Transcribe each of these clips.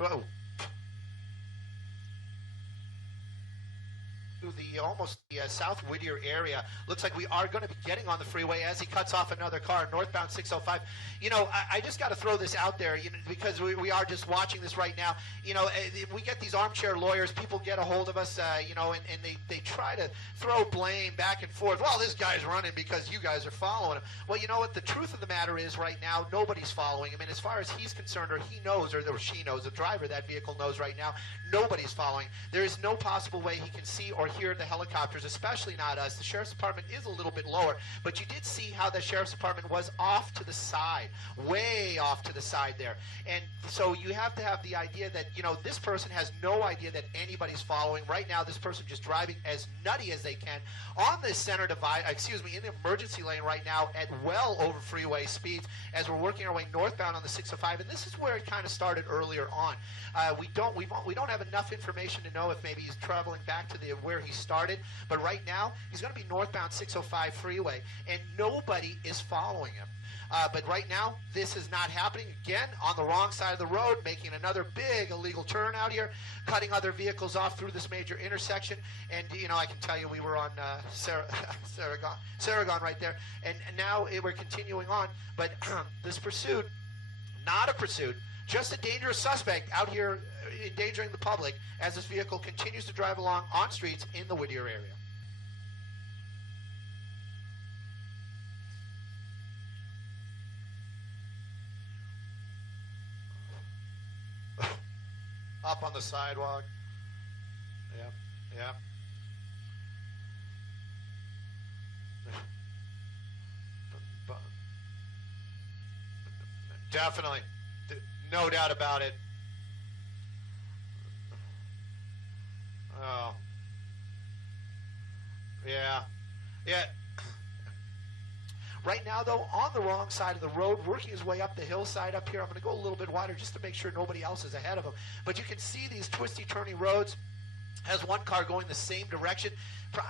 Oh. To the almost the South Whittier area. Looks like we are going to be getting on the freeway as he cuts off another car, northbound 605. You know, I just got to throw this out there, you know, because we are just watching this right now. You know, we get these armchair lawyers, people get a hold of us, you know, and they try to throw blame back and forth. Well, this guy's running because you guys are following him. Well, you know what? The truth of the matter is right now, nobody's following him. And as far as he's concerned, or he knows, or she knows, the driver of that vehicle knows right now, nobody's following. There is no possible way he can see or hear the helicopters, especially not us. The sheriff's department is a little bit lower, but you did see how the sheriff's department was off to the side, way off to the side there. And so you have to have the idea that, you know, this person has no idea that anybody's following. Right now, this person just driving as nutty as they can on the center divide, in the emergency lane right now at well over freeway speeds as we're working our way northbound on the 605. And this is where it kind of started earlier on. We don't have enough information to know if maybe he's traveling back to where he started, but right now he's going to be northbound 605 freeway, and nobody is following him. But right now, this is not happening. Again, on the wrong side of the road, making another big illegal turn out here, cutting other vehicles off through this major intersection. And, you know, I can tell you we were on Saragon right there. And now we're continuing on. But this pursuit, not a pursuit, just a dangerous suspect out here endangering the public as this vehicle continues to drive along on streets in the Whittier area. Up on the sidewalk. Yeah. Definitely. No doubt about it. Oh. Yeah. Right now, though, on the wrong side of the road, working his way up the hillside up here. I'm going to go a little bit wider just to make sure nobody else is ahead of him. But you can see these twisty, turny roads. Has one car going the same direction.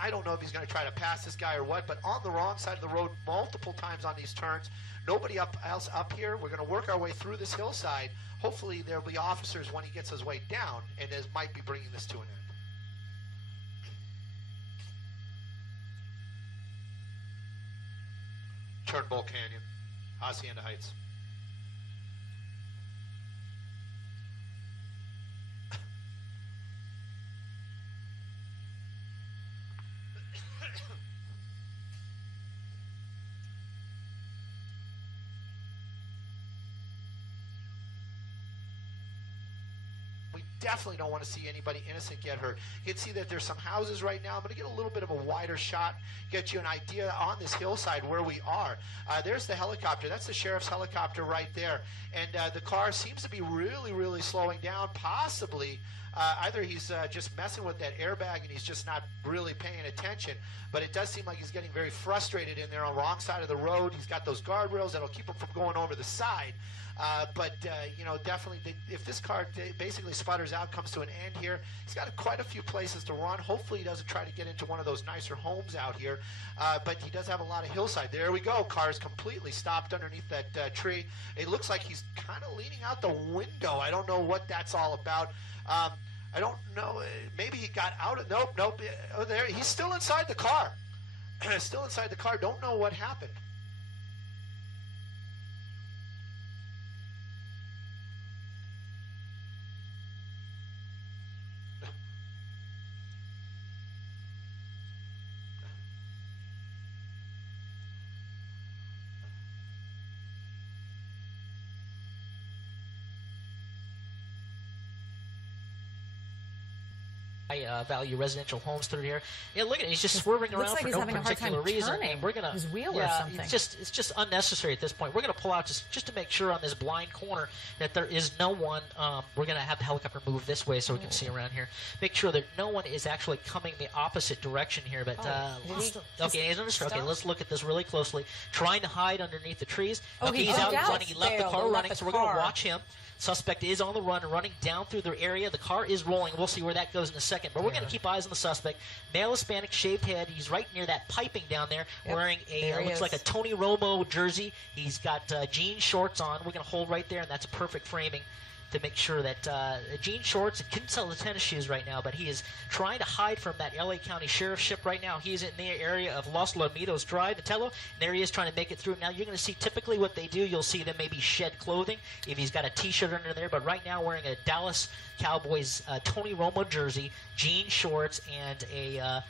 I don't know if he's going to try to pass this guy or what, but on the wrong side of the road multiple times on these turns. Nobody else up here. We're going to work our way through this hillside. Hopefully there'll be officers when he gets his way down, and this might be bringing this to an end. Turnbull Canyon, Hacienda Heights. Definitely don't want to see anybody innocent get hurt. You can see that there's some houses right now. I'm going to get a little bit of a wider shot, get you an idea on this hillside where we are. There's the helicopter. That's the sheriff's helicopter right there. And the car seems to be really, really slowing down. Possibly either he's just messing with that airbag and he's just not really paying attention. But it does seem like he's getting very frustrated in there on the wrong side of the road. He's got those guardrails that'll keep him from going over the side. You know, definitely, if this car basically sputters out, comes to an end here, he's got quite a few places to run. Hopefully he doesn't try to get into one of those nicer homes out here, but he does have a lot of hillside. There we go. Car is completely stopped underneath that tree. It looks like he's kind of leaning out the window. I don't know what that's all about. I don't know. Maybe he got out of. Nope. Oh, there. He's still inside the car. Still inside the car. Don't know what happened. Value residential homes through here. Yeah, look at it. He's just swerving around for no particular reason. And we're gonna his wheel or something. It's just unnecessary at this point. We're gonna pull out just to make sure on this blind corner that there is no one. We're gonna have the helicopter move this way so we can see around here. Make sure that no one is actually coming the opposite direction here. But okay, he's understood. Okay, let's look at this really closely. Trying to hide underneath the trees. Okay, he's out running. He left the car running, so we're gonna watch him. Suspect is on the run, running down through the area. The car is rolling. We'll see where that goes in a second. But we're going to keep eyes on the suspect. Male Hispanic, shaved head. He's right near that piping down there, wearing a looks like a Tony Romo jersey. He's got jean shorts on. We're going to hold right there, and that's a perfect framing. to make sure that jean shorts, couldn't sell the tennis shoes right now, but he is trying to hide from that LA County Sheriff's ship right now. He's in the area of Los Lomitos Drive, Atello, and there he is trying to make it through. Now you're going to see typically what they do, you'll see them maybe shed clothing if he's got a t-shirt under there, but right now wearing a Dallas Cowboys Tony Romo jersey, jean shorts, and a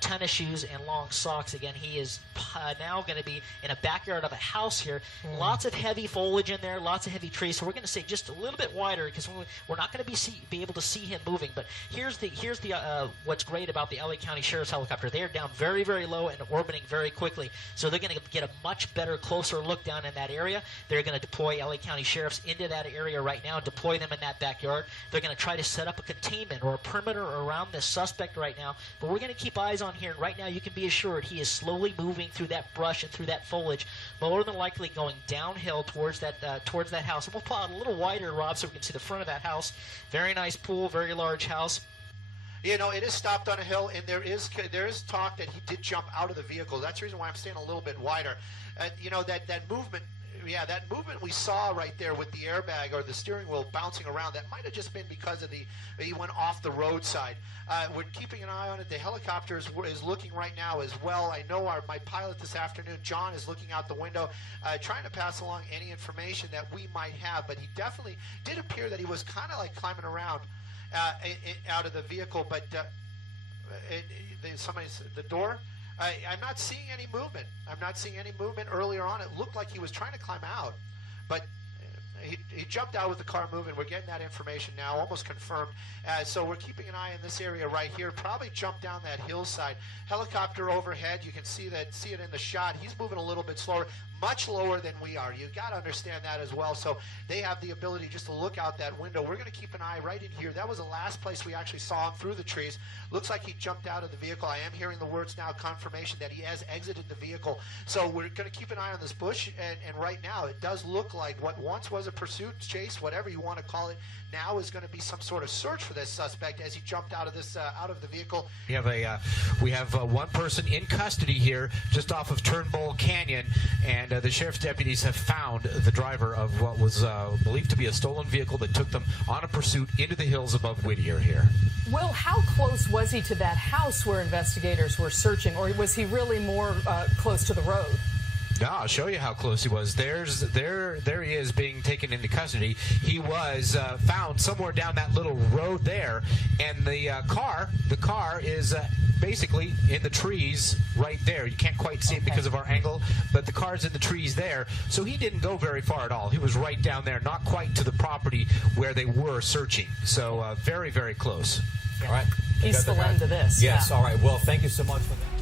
tennis shoes and long socks. Again, he is now going to be in a backyard of a house here. Lots of heavy foliage in there, lots of heavy trees. So we're going to stay just a little bit wider because we're not going to be able to see him moving. But here's the what's great about the LA County Sheriff's helicopter. They're down very, very low and orbiting very quickly. So they're going to get a much better, closer look down in that area. They're going to deploy LA County Sheriffs into that area right now, deploy them in that backyard. They're going to try to set up a containment or a perimeter around this suspect right now. But we're going to keep eyes on here. And right now you can be assured he is slowly moving through that brush and through that foliage, more than likely going downhill towards that house. And we'll pull out a little wider, Rob, so we can see the front of that house. Very nice pool, very large house. You know, it is stopped on a hill, and there is talk that he did jump out of the vehicle. That's the reason why I'm staying a little bit wider. You know, that movement. Yeah, that movement we saw right there with the airbag or the steering wheel bouncing around, that might have just been because of he went off the roadside. We're keeping an eye on it. The helicopter is looking right now as well. I know my pilot this afternoon, John, is looking out the window, trying to pass along any information that we might have. But he definitely did appear that he was kind of like climbing around out of the vehicle. But the door. I'm not seeing any movement. I'm not seeing any movement. Earlier on, it looked like he was trying to climb out, but he jumped out with the car moving. We're getting that information now, almost confirmed. So we're keeping an eye in this area right here. Probably jumped down that hillside. Helicopter overhead. You can see it in the shot. He's moving a little bit slower, much lower than we are. You got to understand that as well. So they have the ability just to look out that window. We're going to keep an eye right in here. That was the last place we actually saw him, through the trees. Looks like he jumped out of the vehicle. I am hearing the words now, confirmation that he has exited the vehicle. So we're going to keep an eye on this bush. And right now, it does look like what once was a pursuit, chase, whatever you want to call it, now is going to be some sort of search for this suspect as he jumped out of the vehicle. We have one person in custody here, just off of Turnbull Canyon, and the sheriff's deputies have found the driver of what was believed to be a stolen vehicle that took them on a pursuit into the hills above Whittier here. Well, how close was he to that house where investigators were searching, or was he really more close to the road? No, I'll show you how close he was. There he is being taken into custody. He was found somewhere down that little road there, and the car is basically in the trees right there. You can't quite see it because of our angle, but the car's in the trees there. So he didn't go very far at all. He was right down there, not quite to the property where they were searching. So very, very close. Yeah. All right. Peaceful end to this. Yes, yeah. All right. Well, thank you so much for that.